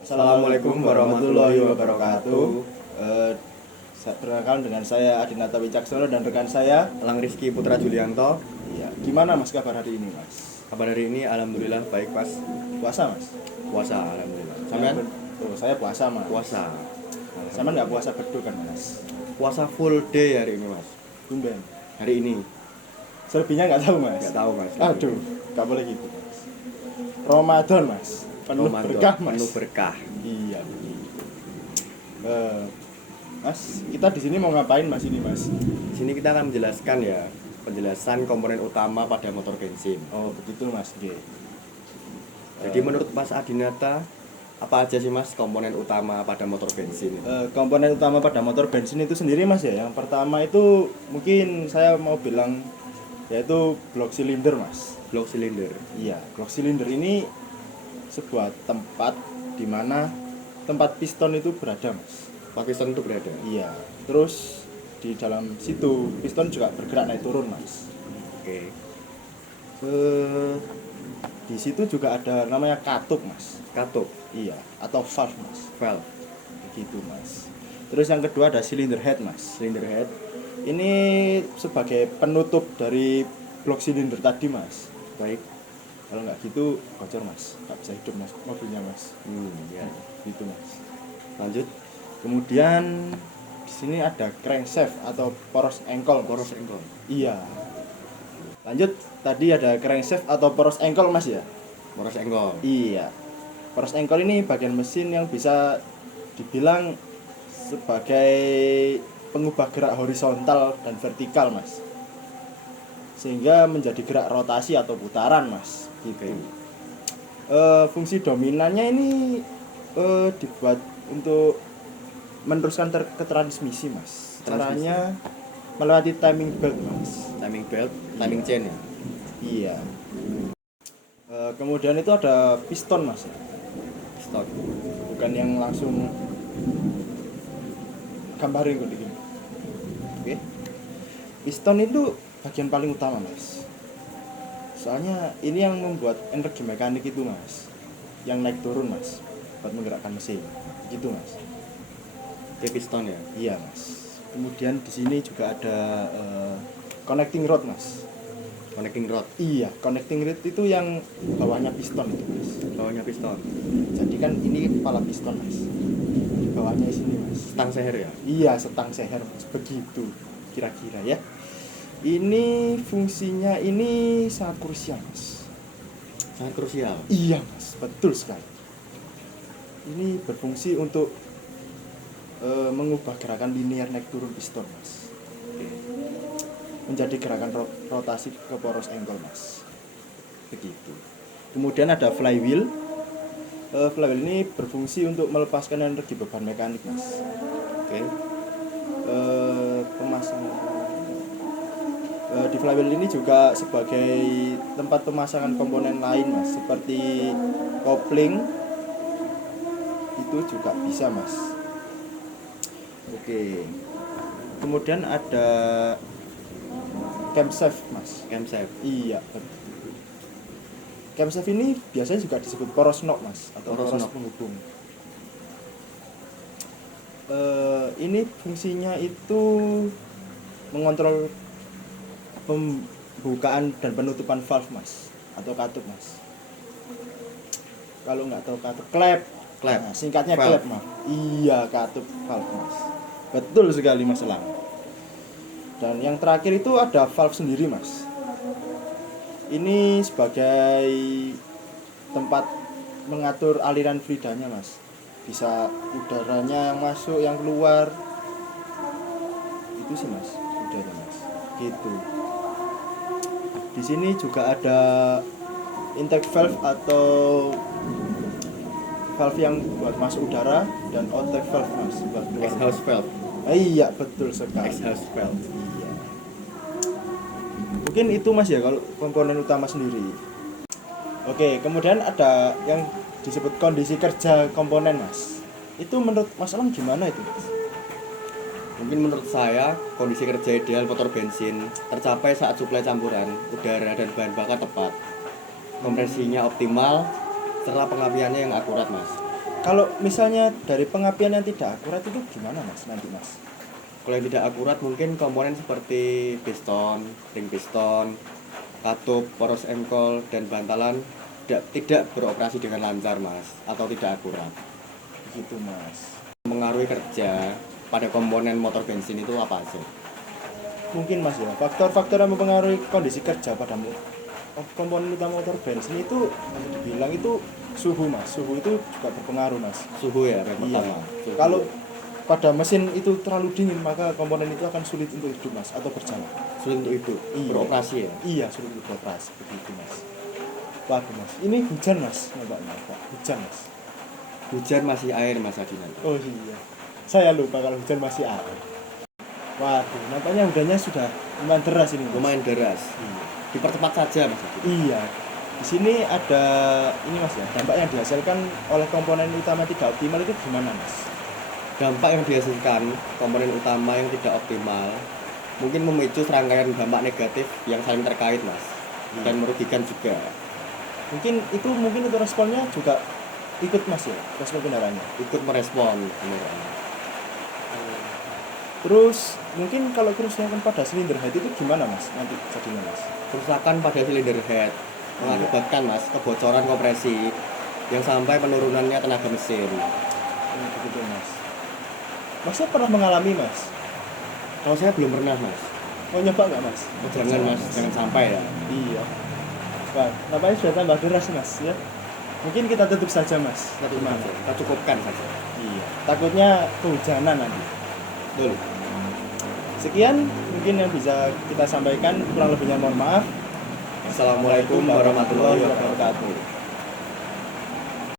Assalamualaikum warahmatullahi wabarakatuh. Perkenalkan dengan saya Adinata Wicaksono dan rekan saya. Elang Rizky Putra Julianto. Iya, gimana Mas kabar hari ini, Mas? Kabar hari ini alhamdulillah baik, Mas. Puasa, Mas? Puasa alhamdulillah. Sampean? Oh, saya puasa, Mas. Puasa. Sama nggak puasa beduk kan, Mas? Puasa full day hari ini, Mas. Tumben. Hari ini. Selebihnya nggak tahu, Mas. Nggak tahu, Mas. Aduh, nggak boleh gitu, Mas. Ramadan, Mas. Penuh Ramadan, berkah, Mas. penuh berkah. Iya, begitu. Mas, kita di sini mau ngapain, Mas, ini, Mas? Di sini kita akan menjelaskan ya, penjelasan komponen utama pada motor bensin. Oh, begitu, Mas. Oke. Jadi menurut Mas Adinata, apa aja sih, Mas, komponen utama pada motor bensin? Komponen utama pada motor bensin itu sendiri, Mas, ya. Yang pertama itu mungkin saya mau bilang yaitu blok silinder, Mas. Blok silinder. Iya, blok silinder ini sebuah tempat di mana tempat piston itu berada, Mas. Pakistan itu berada. Iya. Terus di dalam situ piston juga bergerak naik turun, Mas. Oke. Di situ juga ada namanya katup, Mas. Katup, Iya, atau valve, Mas. valve, Begitu, Mas. Terus yang kedua ada cylinder head, Mas. cylinder head. Ini sebagai penutup dari blok silinder tadi, Mas. Baik. Kalau nggak gitu bocor, Mas. Nggak bisa hidup, Mas, mobilnya, Mas. Ya. Gitu, Mas. Lanjut. Kemudian di sini ada crankshaft atau poros engkol, Mas. Poros engkol. Iya. Lanjut, tadi ada crankshaft atau poros engkol, Mas, ya? Poros engkol. Iya. Poros engkol ini bagian mesin yang bisa dibilang sebagai pengubah gerak horizontal dan vertikal, Mas. Sehingga menjadi gerak rotasi atau putaran, Mas. Gitu. Fungsi dominannya ini dibuat untuk meneruskan ke transmisi, Mas. Caranya melewati timing belt, Mas. Timing belt, timing chain ya. Iya. Kemudian itu ada piston, Mas. Piston. Bukan yang langsung gambarin gini. Oke. Piston itu bagian paling utama, Mas. Soalnya ini yang membuat energi mekanik itu, Mas. Yang naik turun, Mas, buat menggerakkan mesin. Gitu, Mas. Oke, piston ya. Iya, Mas. Kemudian di sini juga ada connecting rod, Mas. Connecting rod. Iya, connecting rod itu yang bawahnya piston itu, Mas. Bawahnya piston. Jadi kan ini kepala piston, Mas. Di bawahnya sini, Mas. Stang seher ya. Iya, setang seher, Mas. Begitu kira-kira ya. Ini fungsinya ini sangat krusial, Mas. Sangat krusial. Iya, Mas. Betul sekali. Ini berfungsi untuk mengubah gerakan linear naik turun piston, Mas. Menjadi gerakan rotasi ke poros engkol, Mas. Begitu. Kemudian ada flywheel. Flywheel ini berfungsi untuk melepaskan energi beban mekanik, Mas. Oke. Pemasangan di flywheel ini juga sebagai tempat pemasangan komponen lain, Mas, seperti kopling itu juga bisa, Mas. Oke. Kemudian ada camshaft, Mas. Camshaft. Iya, betul. Camshaft ini biasanya juga disebut poros knob, Mas, atau Poros poros knob. penghubung. Ini fungsinya itu mengontrol pembukaan dan penutupan valve, Mas, atau katup, Mas. Kalau nggak tahu katup, klep. Klep. Nah, singkatnya Valve. klep, Mas. Iya, katup valve, Mas. Betul sekali, Mas Elang. Dan yang terakhir itu ada valve sendiri, Mas. Ini sebagai tempat mengatur aliran fluidanya, Mas. Bisa udaranya yang masuk, yang keluar. Itu sih, Mas. Udara, Mas. Gitu. Di sini juga ada intake valve atau valve yang buat masuk udara dan outtake valve, Mas, buat keluar. Exhaust valve. Iya, betul sekali. Exhaust valve. Iya. Mungkin itu, Mas, ya, kalau komponen utama sendiri. Oke, kemudian ada yang disebut kondisi kerja komponen, Mas. Itu menurut Mas Elang gimana itu, Mas? Mungkin menurut saya kondisi kerja ideal motor bensin tercapai saat suplai campuran udara dan bahan bakar tepat, kompresinya optimal, serta pengapiannya yang akurat, Mas. Kalau misalnya dari pengapian yang tidak akurat itu gimana mas nanti mas? Kalau yang tidak akurat mungkin komponen seperti piston, ring piston, katup, poros engkol, dan bantalan tidak beroperasi dengan lancar mas, atau tidak akurat. Begitu mas. Mengaruhi kerja pada komponen motor bensin itu apa aja? Mungkin mas ya, faktor-faktor yang mempengaruhi kondisi kerja pada komponen utama motor bensin itu dibilang itu suhu mas. Suhu itu juga berpengaruh mas. Suhu ya yang Iya. pertama. Suhu. Kalau pada mesin itu terlalu dingin maka komponen itu akan sulit untuk hidup mas atau berjalan. Sulit untuk itu Iya. beroperasi ya. Iya sulit untuk beroperasi begitu mas. Waduh mas, ini hujan mas, nampaknya Pak. Hujan mas. Hujan masih air mas Adinan. Oh iya, saya lupa kalau hujan masih air. Waduh, nampaknya hujannya sudah lumayan deras ini mas. Lumayan deras. Iya. Dipercepat saja mas Adinan. Iya. Di sini ada ini mas ya, dampak yang dihasilkan oleh komponen utama tidak optimal itu gimana mas? Dampak yang dihasilkan komponen utama yang tidak optimal mungkin memicu serangkaian dampak negatif yang saling terkait mas, dan merugikan juga. Mungkin itu responnya juga ikut mas ya, respon kendaraannya. Ikut merespon kendaraan. Terus mungkin kalau kerusakan pada silinder head itu gimana mas nanti jadinya mas? Kerusakan pada silinder head mengakibatkan mas kebocoran kompresi yang sampai penurunannya tenaga mesin. Begitu mas. Masnya pernah mengalami mas? Kalau saya belum pernah mas. Mau nyoba nggak mas? Jangan mas, jangan sampai ya. Iya. Wah, nampaknya sudah tambah deras mas ya. Mungkin kita tutup saja mas. Gimana? Kita cukupkan saja. Iya. Takutnya kehujanan nanti. Betul. Sekian mungkin yang bisa kita sampaikan. Kurang lebihnya mohon maaf. Assalamualaikum warahmatullahi wabarakatuh.